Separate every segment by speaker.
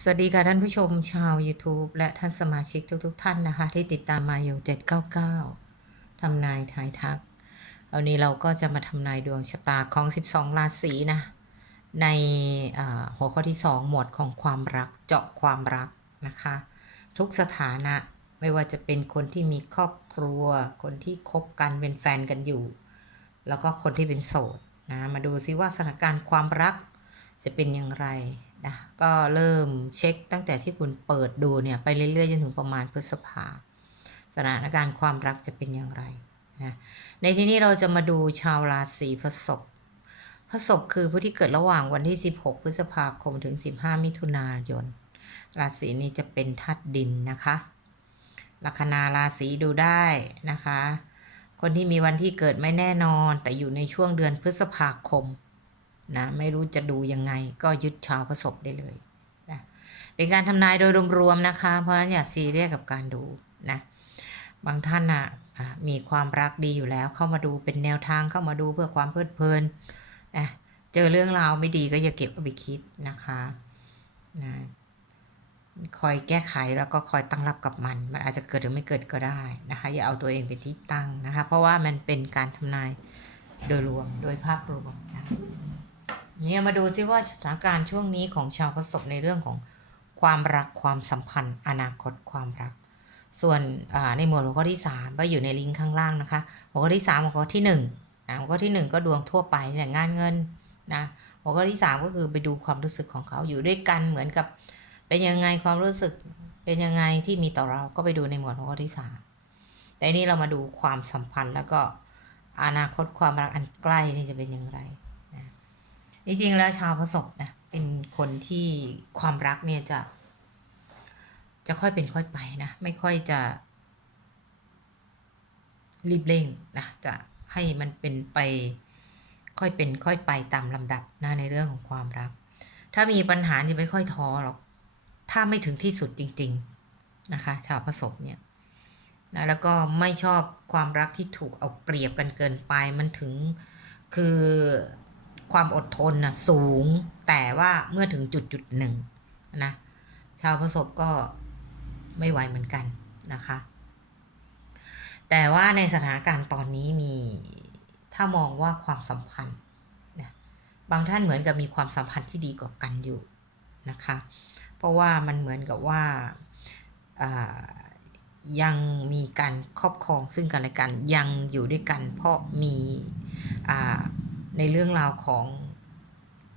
Speaker 1: สวัสดีค่ะท่านผู้ชมชาว YouTube และท่านสมาชิกทุกๆทท่านนะคะ ที่ติดตามมาอยู่ 799 ทำนายทายทัก วันนี้เราก็จะมาทำนายดวงชะตาของ 12 ราศีนะ ในหัวข้อที่ 2 หมวดของความรักเจาะความรักนะคะ ทุกสถานะไม่ว่าจะเป็นคนที่มีครอบครัว คนที่คบกันเป็นแฟนกันอยู่ แล้วก็คนที่เป็นโสดนะมาดูซิว่าสถานการณ์ความรักจะเป็นอย่างไร นะก็เริ่มเช็คตั้งแต่ที่คุณเปิดดูเนี่ยไปเรื่อยๆจนถึงประมาณพฤษภาสถานการณ์ความรักจะเป็นอย่างไรนะในที่นี้เราจะมาดูชาวราศีพฤษภพฤษภคือผู้ที่เกิดระหว่างวันที่ 16 พฤษภาคมถึง 15 มิถุนายน ราศีนี้จะเป็นธาตุดินนะคะลัคนาราศีดูได้นะคะ คนที่มีวันที่เกิดไม่แน่นอน แต่อยู่ในช่วงเดือนพฤษภาคม นะไม่รู้จะดูยังไง ก็ยึดชาวพฤษภได้เลยนะเป็นการทำนายโดยรวมๆนะคะ เพราะฉะนั้นอย่าซีเรียสกับการดูนะบางท่านอะอะมีความรักดีอยู่แล้วเข้ามาดูเป็นแนวทางเข้ามาดูเพื่อความเพลิดเพลินนะเจอเรื่องราวไม่ดีก็อย่าเก็บเอาไปคิดนะคะนะคอยแก้ไขแล้วก็คอยตั้งรับกับมัน มันอาจจะเกิดหรือไม่เกิดก็ได้นะคะ อย่าเอาตัวเองเป็นที่ตั้งนะคะ เพราะว่ามันเป็นการทำนายโดยรวมโดยภาพรวมนะ เนี่ยมาดูซิว่าสถานการณ์ช่วงนี้ของชาวประสบในเรื่องของความรักความสัมพันธ์ อนาคตความรัก ส่วนในหมวดหัวข้อที่3ก็อยู่ในลิงก์ข้างล่างนะคะ หัวข้อที่3หัวข้อที่1นะหัวข้อที่ 1 ก็ดวงทั่วไปเนี่ยงานเงินนะหัวข้อที่ 3 ก็คือไปดูความรู้สึกของเขาอยู่ด้วยกันเหมือนกับเป็นยังไงความรู้สึกเป็นยังไงที่มีต่อเราก็ไปดูในหมวดหัวข้อที่สามแต่นี่เรามาดูความสัมพันธ์แล้วก็อนาคตความรักอันใกล้นี่จะเป็นอย่างไร จริงๆแล้วชาวพฤษภนะเป็นคนที่ความรักเนี่ยจะ จะค่อยเป็นค่อยไปนะ ไม่ค่อยจะรีบเร่งนะจะให้มันเป็นไปค่อยเป็นค่อยไปตามลำดับนะในเรื่องของความรัก ถ้ามีปัญหาจะไม่ค่อยท้อหรอก ถ้าไม่ถึงที่สุดจริง ๆนะคะ ชาวผสมเนี่ยนะแล้วก็ไม่ชอบความรักที่ถูกเอาเปรียบกันเกินไปมันถึงคือ ความอดทนนะสูง แต่ว่าเมื่อถึงจุดจุดหนึ่งนะชาวผสมก็ไม่ไหวเหมือนกันนะคะ แต่ว่าในสถานการณ์ตอนนี้มีถ้ามองว่าความสัมพันธ์นะบางท่านเหมือนกับมีความสัมพันธ์ที่ดีกว่ากันอยู่นะคะ เพราะว่ามันเหมือนกับว่าายังมีการครอบครองซึ่งกันและกันยังอยู่ด้วยกันเพราะมีา ในเรื่องราวของ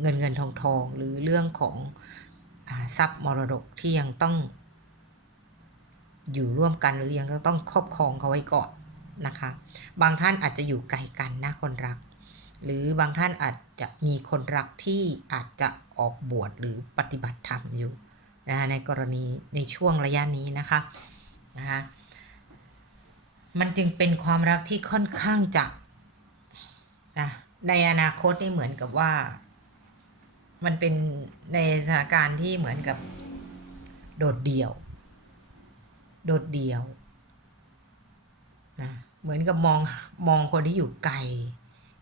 Speaker 1: เงินเงินทองทอง หรือเรื่องของอทรัพย์มรดกที่ยังต้อง อยู่ร่วมกันหรือยังต้องครอบครองเขาไว้ก่อนนะคะ บางท่านอาจจะอยู่ไกลกันนะคนรัก หรือบางท่านอาจจะมีคนรักที่อาจจะออกบวชหรือปฏิบัติธรรมอยู่นะคะในกรณีในช่วงระยะนี้นะคะนะคะมันจึงเป็นความรักที่ค่อนข้างจะนะ ในอนาคตนี่เหมือนกับว่า มันเป็นในสถานการณ์ที่เหมือนกับ โดดเดี่ยว โดดเดี่ยวนะเหมือนกับมองมองคนที่อยู่ไกล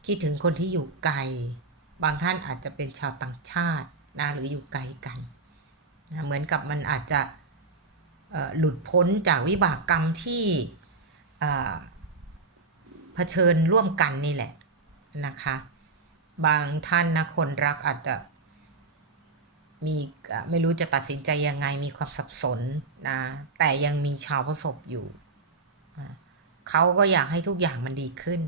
Speaker 1: คิดถึงคนที่อยู่ไกล บางท่านอาจจะเป็นชาวต่างชาตินะหรืออยู่ไกลกันนะเหมือนกับมันอาจจะหลุดพ้นจากวิบากกรรมที่เผชิญร่วมกันนี่แหละ นะคะ บางท่านนะคนรักอาจจะมีไม่รู้จะตัดสินใจยังไงมีความสับสนนะแต่ยังมีชาวประสบอยู่ เขาก็อยากให้ทุกอย่างมันดีขึ้น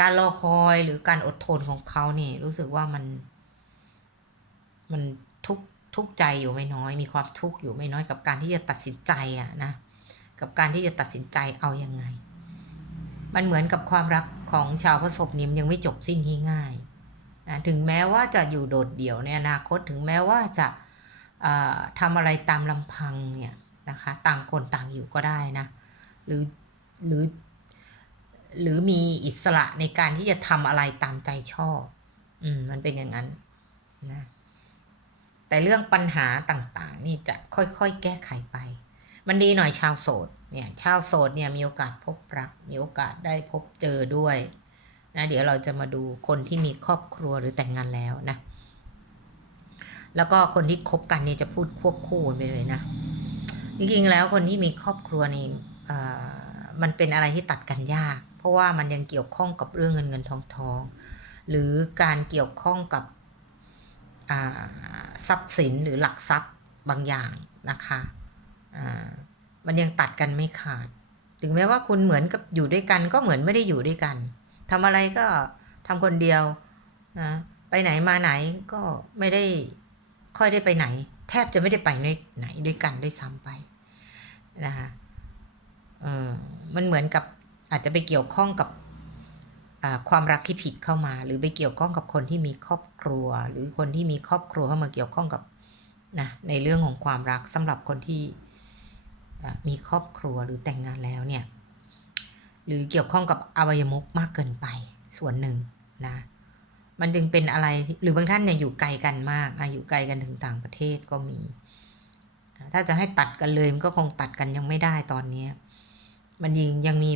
Speaker 1: การรอคอยหรือการอดทนของเขาเนี่ยรู้สึกว่ามัน มันทุกทุกใจอยู่ไม่น้อย มีความทุกข์อยู่ไม่น้อยกับการที่จะตัดสินใจอะนะกับการที่จะตัดสินใจเอายังไง มันเหมือนกับความรักของชาวประสบนิมยังไม่จบสิ้นง่ายๆนะถึงแม้ว่าจะอยู่โดดเดี่ยวในอนาคตถึงแม้ว่าจะาทำอะไรตามลำพังเนี่ยนะคะต่างคนต่างอยู่ก็ได้นะหรือหรือหรือมีอิสระในการที่จะทำอะไรตามใจชอบอืมมันเป็นอย่างนั้นนะแต่เรื่องปัญหาต่างๆ นี่จะค่อยๆ แก้ไขไป มันดีหน่อยชาวโสด เนี่ยชาวโสดเนี่ยมีโอกาสพบรัก มีโอกาสได้พบเจอด้วยนะเดี๋ยวเราจะมาดูคนที่มีครอบครัวหรือแต่งงานแล้วนะ แล้วก็คนที่คบกันเนี่ยจะพูดควบคู่ไปเลยนะ จริงๆแล้วคนที่มีครอบครัวนี่มันเป็นอะไรที่ตัดกันยาก เพราะว่ามันยังเกี่ยวข้องกับเรื่องเงินเงินทองทอง หรือการเกี่ยวข้องกับทรัพย์สินหรือหลักทรัพย์บางอย่างนะคะอ่า มันยังตัดกันไม่ขาด ถึงแม้ว่าคุณเหมือนกับอยู่ด้วยกัน ก็เหมือนไม่ได้อยู่ด้วยกันทำอะไรก็ทำคนเดียวนะไปไหนมาไหนก็ไม่ได้ค่อยได้ไปไหน แทบจะไม่ได้ไปไหนด้วยกันด้วยซ้ำไปนะคะเออมันเหมือนกับอาจจะไปเกี่ยวข้องกับความรักที่ผิดเข้ามา หรือไปเกี่ยวข้องกับคนที่มีครอบครัว หรือคนที่มีครอบครัวเข้ามาเกี่ยวข้องกับนะในเรื่องของความรักสำหรับคนที่ มีครอบครัวหรือแต่งงานแล้วเนี่ย หรือเกี่ยวข้องกับอวัยมุกมากเกินไปส่วนหนึ่งนะ มันจึงเป็นอะไรหรือบางท่านเนี่ยอยู่ไกลกันมากนะอยู่ไกลกันถึงต่างประเทศก็มี ถ้าจะให้ตัดกันเลยมันก็คงตัดกันยังไม่ได้ตอนนี้มันยังยังมี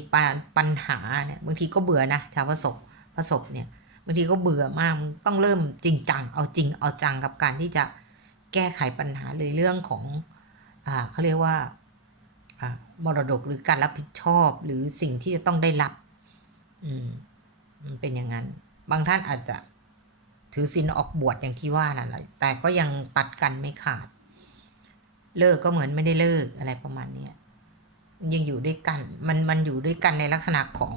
Speaker 1: ปัญหาเนี่ยบางทีก็เบื่อนะชาวประสบประสบเนี่ยบางทีก็เบื่อมากต้องเริ่มจริงจังเอาจริงเอาจังกับการที่จะแก้ไขปัญหาเลยเรื่องของอ่าเขาเรียกว่า มรดกหรือการรับผิดชอบหรือสิ่งที่จะต้องได้รับ อืมมันเป็นอย่างนั้น บางท่านอาจจะถือศีลออกบวชอย่างที่ว่านั่นแหละแต่ก็ยังตัดกันไม่ขาด เลิกก็เหมือนไม่ได้เลิกอะไรประมาณเนี้ยยังอยู่ด้วยกัน มันมันอยู่ด้วยกันในลักษณะของ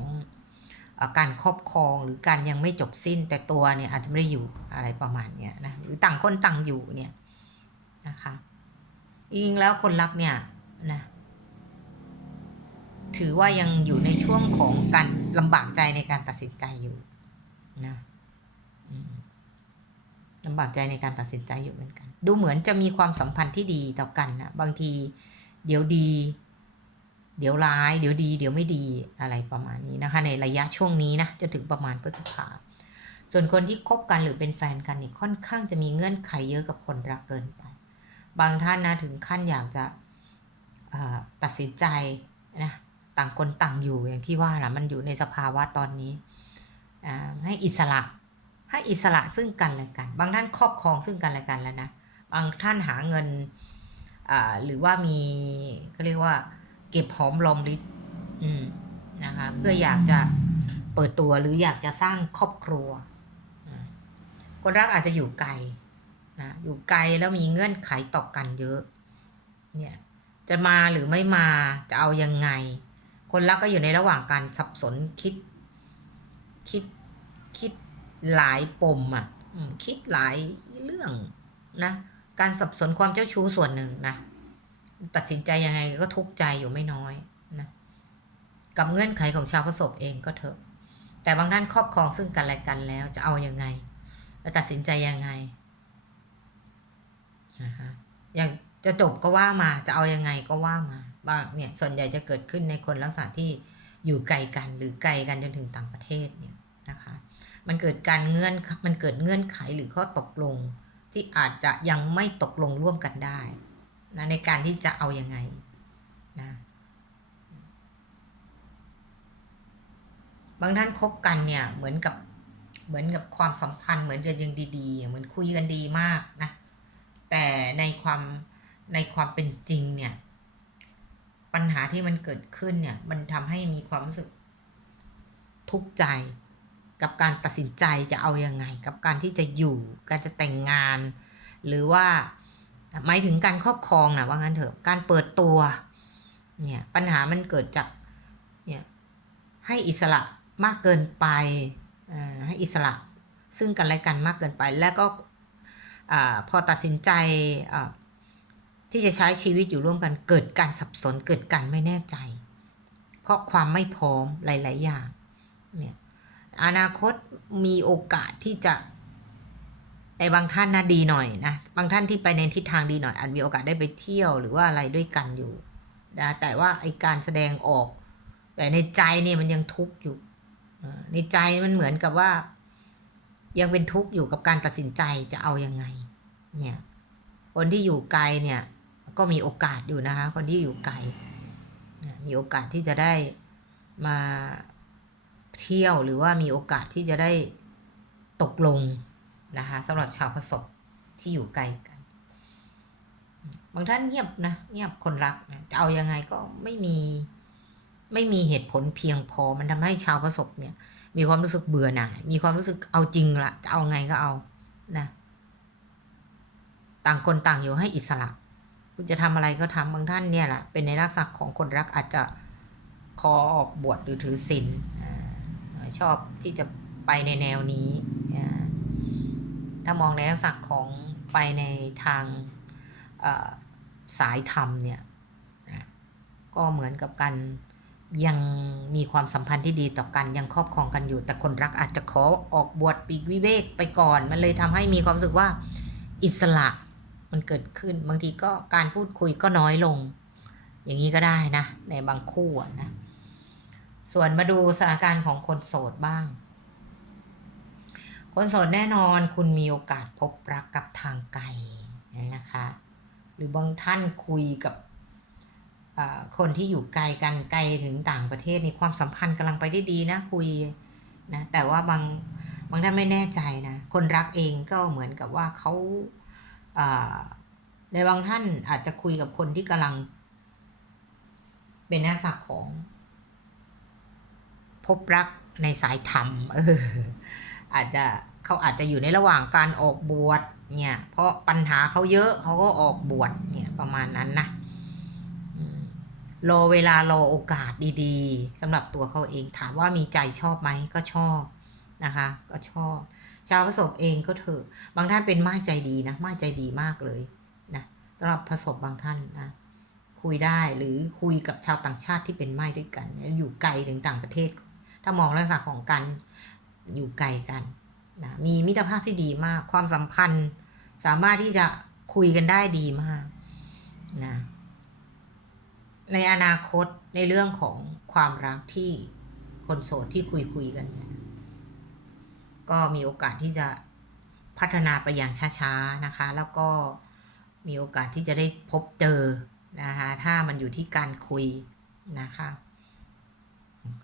Speaker 1: อาการครอบครองหรือการยังไม่จบสิ้นแต่ตัวเนี่ยอาจจะไม่ได้อยู่อะไรประมาณเนี้ยนะหรือต่างคนต่างอยู่เนี่ยนะคะจริงๆแล้วคนรักเนี่ยนะ ถือว่ายังอยู่ในช่วงของการลำบากใจในการตัดสินใจอยู่นะลำบากใจในการตัดสินใจอยู่เหมือนกัน ดูเหมือนจะมีความสัมพันธ์ที่ดีต่อกันนะบางที เดี๋ยวดี เดี๋ยวร้าย เดี๋ยวดี เดี๋ยวไม่ดีอะไรประมาณนี้นะคะ ในระยะช่วงนี้นะจนถึงประมาณพฤษภาส่วนคนที่คบกันหรือเป็นแฟนกันเนี่ยค่อนข้างจะมีเงื่อนไขเยอะกับคนรักเกินไป บางท่านนะถึงขั้นอยากจะตัดสินใจนะ ต่างคนต่างอยู่อย่างที่ว่านะมันอยู่ในสภาวะตอนนี้ให้อิสระให้อิสระซึ่งกันและกัน บางท่านครอบครองซึ่งกันและกันแล้วนะบางท่านหาเงินหรือว่ามีเขาเรียกว่า เก็บหอมรอมริบนะคะเพื่ออยากจะเปิดตัวหรืออยากจะสร้างครอบครัว คนรักอาจจะอยู่ไกลนะอยู่ไกลแล้วมีเงื่อนไขต่อกันเยอะเนี่ยจะมาหรือไม่มาจะเอายังไง คนรักก็อยู่ในระหว่างการสับสนคิด คิดคิดหลายปมอะคิดหลายเรื่องนะการสับสนความเจ้าชู้ส่วนหนึ่งนะตัดสินใจยังไงก็ทุกข์ใจอยู่ไม่น้อยนะกับเงื่อนไขของชาวประสบเองก็เถอะ แต่บางท่านครอบครองซึ่งกันและกันแล้วจะเอาอยัางไงแล้วตัดสินใจยังไงนะคะอย่างจะจบก็ว่ามาจะเอายังไงก็ว่ามา บางเนี่ยส่วนใหญ่จะเกิดขึ้นในคนลักษณะที่อยู่ไกลกันหรือไกลกันจนถึงต่างประเทศเนี่ยนะคะมันเกิดการเงื่อนมันเกิดเงื่อนไขหรือข้อตกลงที่อาจจะยังไม่ตกลงร่วมกันได้นะในการที่จะเอาอยัางไงนะบางท่านคบกันเนี่ยเหมือนกับเหมือนกับความสัมพันธ์เหมือนจะยังดีๆเหมือนคุยกันดีมากนะแต่ในความในความเป็นจริงเนี่ย ปัญหาที่มันเกิดขึ้นเนี่ย มันทำให้มีความรู้สึกทุกข์ใจ กับการตัดสินใจจะเอาอยัางไง กับการที่จะอยู่ การจะแต่งงาน หรือว่าหมายถึงการครอบครองนะว่างั้นเถอะการเปิดตัว เนี่ยปัญหามันเกิดจากเนี่ยให้อิสระมากเกินไปเอ่อให้อิสระซึ่งกันและกันมากเกินไป แล้วก็อาพอตัดสินใจอ่า ที่จะใช้ชีวิตอยู่ร่วมกันเกิดการสับสนเกิดการไม่แน่ใจ เพราะความไม่พร้อมหลาย ๆ อย่างเนี่ยอนาคตมีโอกาสที่จะในบางท่านนะดีหน่อยนะบางท่านที่ไปในทิศทางดีหน่อยอาจมีโอกาสได้ไปเที่ยวหรือว่าอะไรด้วยกันอยู่นะแต่ว่าไอการแสดงออก แต่ในใจเนี่ยมันยังทุกข์อยู่ในใจมันเหมือนกับว่า ยังเป็นทุกข์อยู่กับการตัดสินใจจะเอายังไง เนี่ยคนที่อยู่ไกลเนี่ย ก็มีโอกาสอยู่นะคะ คนที่อยู่ไกลมีโอกาสที่จะได้มาเที่ยวหรือว่ามีโอกาสที่จะได้ตกลงนะคะสำหรับชาวพฤษภที่อยู่ไกลกัน บางท่านเงียบนะเงียบคนรักนะจะเอายังไงก็ไม่มีไม่มีเหตุผลเพียงพอมันทำให้ชาวประสบเนี่ย มีความรู้สึกเบื่อหน่าย มีความรู้สึกเอาจริงละจะเอาไงก็เอานะ ต่างคนต่างอยู่ให้อิสระ คุณจะทำอะไรก็ทำบางท่านเนี่ยแหละเป็นในลักษณะของคนรักอาจจะคอออกบวชหรือถือศีลชอบที่จะไปในแนวนี้ ถ้ามองในลักษณะของไปในทางสายธรรมเนี่ยก็เหมือนกับกันยังมีความสัมพันธ์ที่ดีต่อกันยังครอบครองกันอยู่ แต่คนรักอาจจะขอออกบวชปีกวิเวกไปก่อน มันเลยทำให้มีความรู้สึกว่าอิสระ มันเกิดขึ้น บางทีก็การพูดคุยก็น้อยลง อย่างนี้ก็ได้นะ ในบางคู่นะ ส่วนมาดูสถานการณ์ของคนโสดบ้าง คนโสดแน่นอนคุณมีโอกาสพบรักกับทางไกลนะคะ หรือบางท่านคุยกับคนที่อยู่ไกลกันไกลถึงต่างประเทศในความสัมพันธ์กำลังไปได้ดีนะคุยนะแต่ว่าบางบางท่านไม่แน่ใจนะ คนรักเองก็เหมือนกับว่าเขา ในบางท่านอาจจะคุยกับคนที่กำลัง เป็นน้าสักของ พบรักในสายธรรม เออ อาจจะเขาอาจจะอยู่ในระหว่างการออกบวชเนี่ย เพราะปัญหาเขาเยอะเขาก็ออกบวชเนี่ยประมาณนั้นนะรอเวลารอโอกาสดีๆสำหรับตัวเขาเองถามว่ามีใจชอบไหมก็ชอบนะคะ ก็ชอบ ชาวประสบเองก็เถอะบางท่านเป็นไม้ใจดีนะไม้ใจดีมากเลยนะสำหรับประสบบางท่านนะคุยได้หรือคุยกับชาวต่างชาติที่เป็นไม้ด้วยกัน อยู่ไกลถึงต่างประเทศ ถ้ามองลักษณะของการอยู่ไกลกันนะมีมิตรภาพที่ดีมาก ความสัมพันธ์สามารถที่จะคุยกันได้ดีมากนะในอนาคตในเรื่องของความรักที่คนโสดที่คุยคุยกันเนี่ย ก็มีโอกาสที่จะพัฒนาไปอย่างช้าๆนะคะ แล้วก็มีโอกาสที่จะได้พบเจอนะคะ ถ้ามันอยู่ที่การคุยนะคะ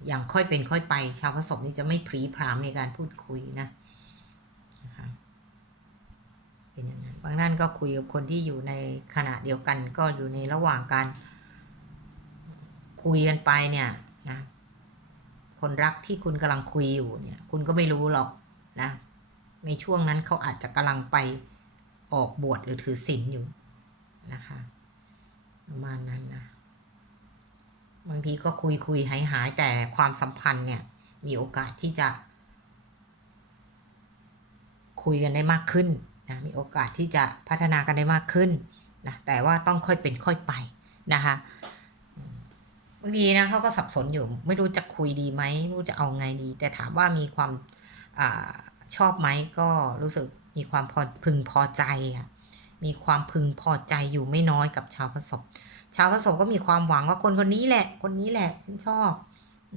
Speaker 1: อย่างค่อยเป็นค่อยไป ชาวผสมนี่จะไม่พรีพรามในการพูดคุยนะนะคะเป็นอย่างนั้นบางท่านก็คุยกับคนที่อยู่ในขณะเดียวกัน ก็อยู่ในระหว่างการคุยกันไปเนี่ยนะคนรักที่คุณกำลังคุยอยู่เนี่ย คุณก็ไม่รู้หรอก นะในช่วงนั้นเขาอาจจะกำลังไปออกบวชหรือถือศีลอยู่นะคะประมาณนั้นนะบางทีก็คุยคุยหายหายแต่ความสัมพันธ์เนี่ย มีโอกาสที่จะ คุยกันได้มากขึ้นนะมีโอกาสที่จะพัฒนากันได้มากขึ้นนะแต่ว่าต้องค่อยเป็นค่อยไปนะคะบางทีนะเขาก็สับสนอยู่ ไม่รู้จะคุยดีไหมไม่รู้จะเอาไงดี แต่ถามว่ามีความ ชอบไหมก็รู้สึกมีความพอพึงพอใจค่ะมีความพึงพอใจอยู่ไม่น้อยกับชาวผสมชาวผสมก็มีความหวังว่าคนคนนี้แหละ คนนี้แหละฉันชอบ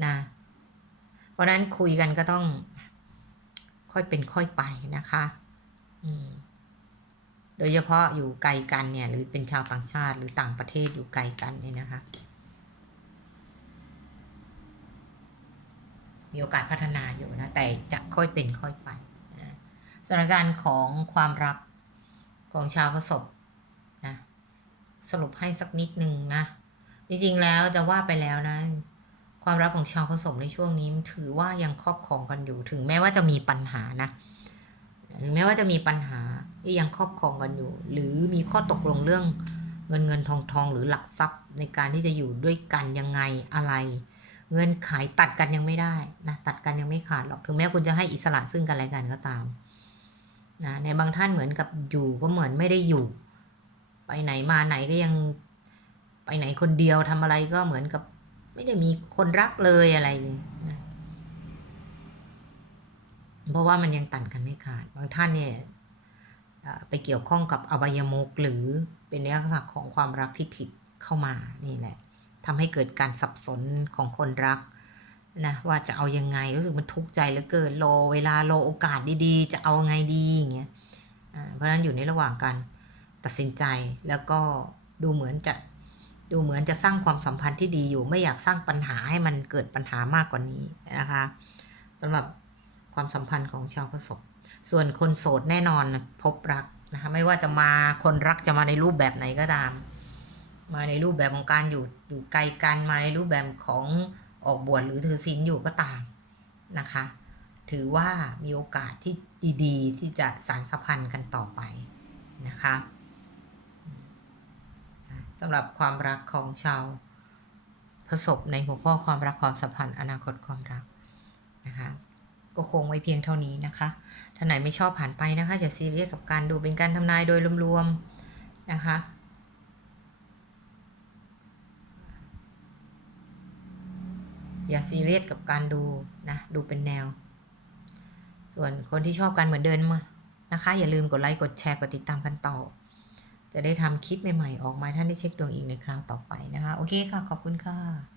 Speaker 1: นะ เพราะนั้นคุยกันก็ต้อง ค่อยเป็นค่อยไปนะคะโดยเฉพาะอยู่ไกลกันเนี่ย หรือเป็นชาวต่างชาติหรือต่างประเทศอยู่ไกลกันเนี่ยนะคะ มีโอกาสพัฒนาอยู่นะ แต่จะค่อยเป็นค่อยไปนะสถานการณ์ของความรักของชาวประสบนะสรุปให้สักนิดนึงนะ จริงๆแล้วจะว่าไปแล้วนะ ความรักของชาวผสมในช่วงนี้ถือว่ายังครอบครองกันอยู่ ถึงแม้ว่าจะมีปัญหานะถึงแม้ว่าจะมีปัญหาที่ยังครอบครองกันอยู่ หรือมีข้อตกลงเรื่องเงินเงินทองทองหรือหลักทรัพย์ในการที่จะอยู่ด้วยกันยังไงอะไร เงินขายตัดกันยังไม่ได้นะตัดกันยังไม่ขาดหรอกถึงแม้คุณจะให้อิสระซึ่งกันและกันก็ตามนะในบางท่านเหมือนกับอยู่ก็เหมือนไม่ได้อยู่ ไปไหนมาไหนก็ยังไปไหนคนเดียวทำอะไรก็เหมือนกับ ไม่ได้มีคนรักเลยอะไรนะเพราะว่ามันยังตัดกันไม่ขาด บางท่านเนี่ยไปเกี่ยวข้องกับอบายมุกหรือเป็นในลักษณะของความรักที่ผิดเข้ามานี่แหละ ทำให้เกิดการสับสนของคนรักนะว่าจะเอายังไงรู้สึกมันทุกข์ใจเหลือเกินรอเวลารอโอกาสดีๆ จะเอาไงดีอย่างเงี้ยเพราะฉะนั้นอยู่ในระหว่างการตัดสินใจแล้วก็ดูเหมือนจะดูเหมือนจะสร้างความสัมพันธ์ที่ดีอยู่ไม่อยากสร้างปัญหาให้มันเกิดปัญหามากกว่านี้นะคะสำหรับความสัมพันธ์ของชาวประสบ ส่วนคนโสดแน่นอนพบรักนะคะไม่ว่าจะมาคนรักจะมาในรูปแบบไหนก็ตาม มาในรูปแบบของการอยู่ อยู่ไกลกันมาในรูปแบบของออกบวชหรือถือศีลอยู่ก็ตามนะคะ ถือว่ามีโอกาสที่ดีๆ ที่จะสานสัมพันธ์กันต่อไปนะคะสำหรับความรักของชาวประสบในหัวข้อความรักความสัมพันธ์อนาคตความรักนะคะก็คงไว้เพียงเท่านี้นะคะท่านไหนไม่ชอบผ่านไปนะคะอย่าซีเรียสกับการดูเป็นการทำนายโดยรวมๆนะคะ อย่าซีเรียสกับการดูนะ ดูเป็นแนว ส่วนคนที่ชอบกันเหมือนเดินมานะคะ อย่าลืมกดไลค์ กดแชร์ กดติดตามกันต่อ จะได้ทำคลิปใหม่ ๆ ออกมาท่านได้เช็คดวงอีกในคราวต่อไปนะคะ โอเคค่ะ ขอบคุณค่ะ